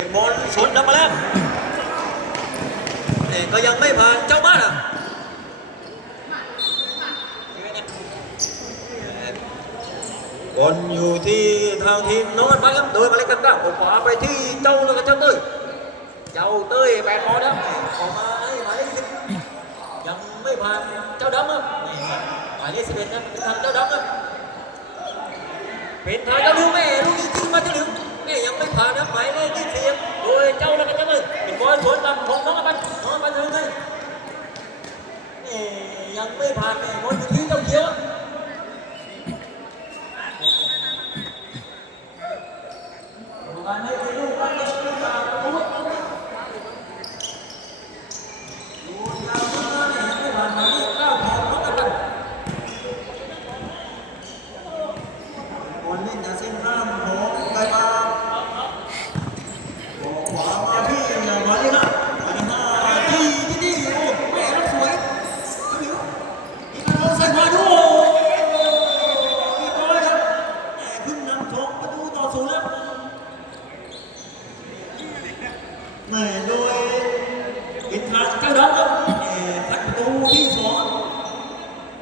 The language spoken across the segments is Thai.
เป็นบอลสวนกลับมาแล้วแต่ก็ยังไม่ผ่านเจ้าบ้านอะบอลอยู่ที่ทางทีมน้นไปครับโดยมาเล็กกันก้าวขวาไปที่เจ้าแล้วก็เจ้าเต้ยเจ้าเต้ยแบกบอลนะออกมาให้หมายเลขสิบยังไม่ผ่านเจ้าดำครับหมายเลขสิบเอ็ดนะเป็นทางเจ้าดำครับเป็นทางเจ้าดูแม่ ไม่ผ่านนะหมายเลขที่สี่โดยเจ้าแล้วก็เจ้าเลยเป็นบอลสวนลำของน้องอปันน้องอปันถึงเลยแม่ยังไม่ผ่านแม่บอลอยู่ที่เจ้าเขียวการให้เป็นลูกบ้านลูกตาลูกดูยาวมากเนี่ยไม่ผ่านหมายเลขเก้าของน้องอปัน บอลเล่นจากเส้นข้ามของไกมาบอกขวามาที่หมายเลขห้าหมายเลขห้าที่ที่ที่โอ้แม่รับสวยเหลียวอีกแล้วใส่ขวาดูอีกแล้วครับแม่ขึ้นนำสองประตูต่อศูนย์แล้ว แม่โดยเป็นทางเจ้าดำครับแม่พัดประตูที่สอง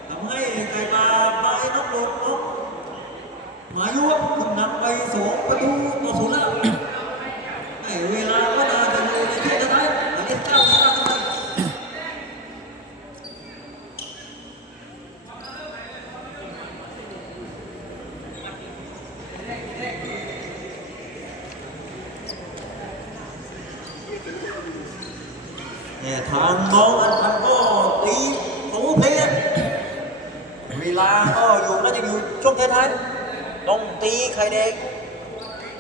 ทำให้ไก่มาไปน็อกโดนน็อก หมายุบขึ้นนำไปสองประตูต่อศูนย์แล้วไอ้เวลาก็น่าจะอยู่ในช่วงท้ายแต่เล่นเก้าชนะทำไม เนี่ยทางน้องอันพันก็ตีของเพลงเวลาก็อยู่น่าจะอยู่ช่วงท้ายๆต้องตีไข่แดง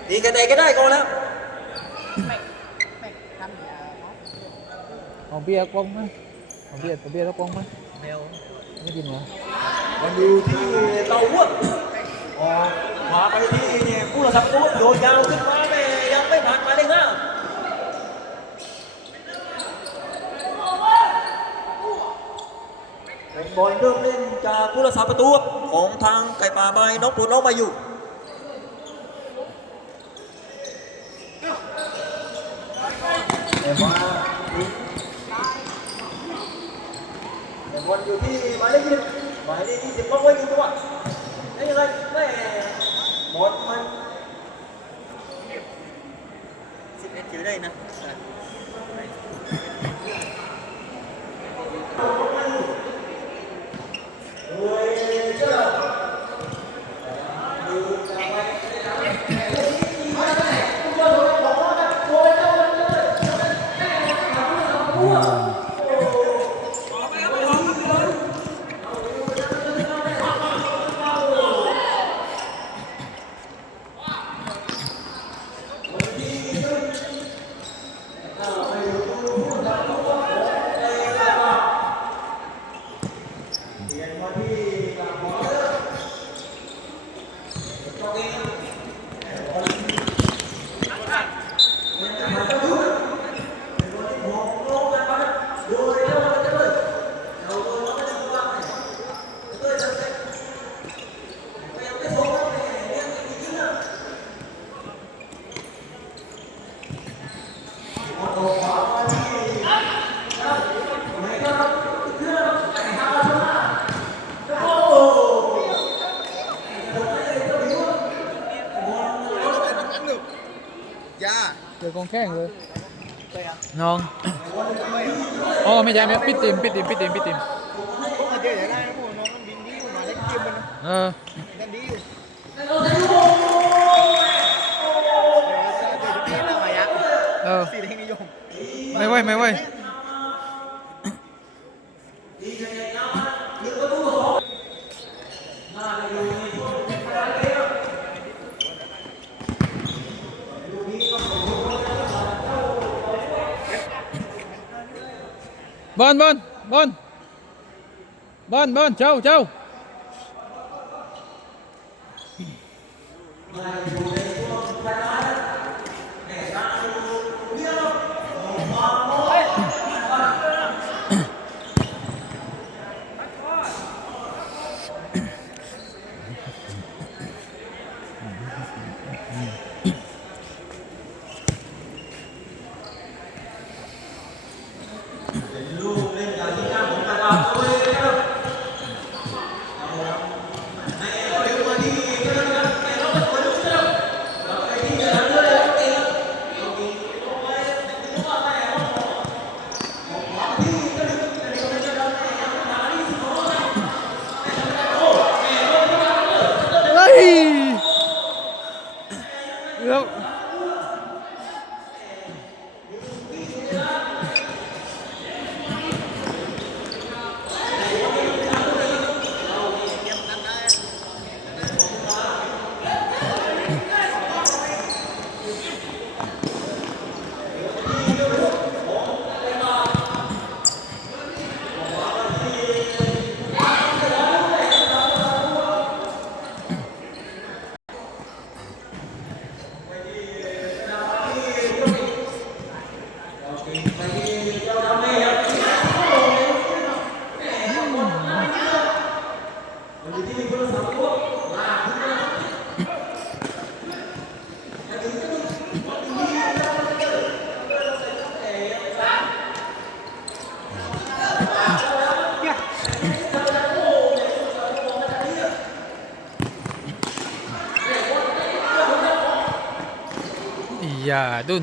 ตีไข่แดงก็ได้ก่อนแล้วเอาเบียร์กล้องไหมเอาเบียร์เอาเบียร์แล้วกล้องไหมแมวไม่กินเหรอมันอยู่ที่เตาอ้วกออกขวาไปที่เนี่ยผู้รักษาประตูโยนยาวขึ้นมาแม่ยังไม่ผ่านหมายเลขห้าเป็น บอลเริ่มเล่นจากผู้รักษาประตูของทางไก่ป่าใบน้องปูน้องมาอยู่แต่ว่าแต่บอลอยู่ที่หมายเลขยี่สิบหมายเลขยี่สิบล็อกไว้อยู่ตัวนี่ยังไงแม่บอลมันสิบเอ็ดถือได้นะเปลี่ยนมาที่หลังบอลเลยจอกเองบอลเป็นจังหวะเจ้ายุ่งเป็นบอลที่หัวโลงกันมาโดยเจ้าเจ้าเลยเราโดนเราไม่ได้วางเลยเจ้าเลยเจ้าเลยก็ยังไม่ส่งกันเลยเนี่ยจริงๆอะบอลออกขวามาที่เจ้าไม่ก็รับเพื่อนไอ้ฮาชนะโอ้โห ย่าเดี๋ยวกองแข้งเลยน้อง อ๋อไม่ใช่ไม่ปิดติมปิดติมปิดติมปิดติมพวกมันเจออย่างนั้นพวกน้องมันบินดีอยู่มาเล่นเกมมันนะเออเล่นดีอยู่เดี๋ยวจะเจอจุดนี้แล้วมายักษ์เออสีแดงนิยมไม่ไหวไม่ไหว บอลบอลบ Hey! อล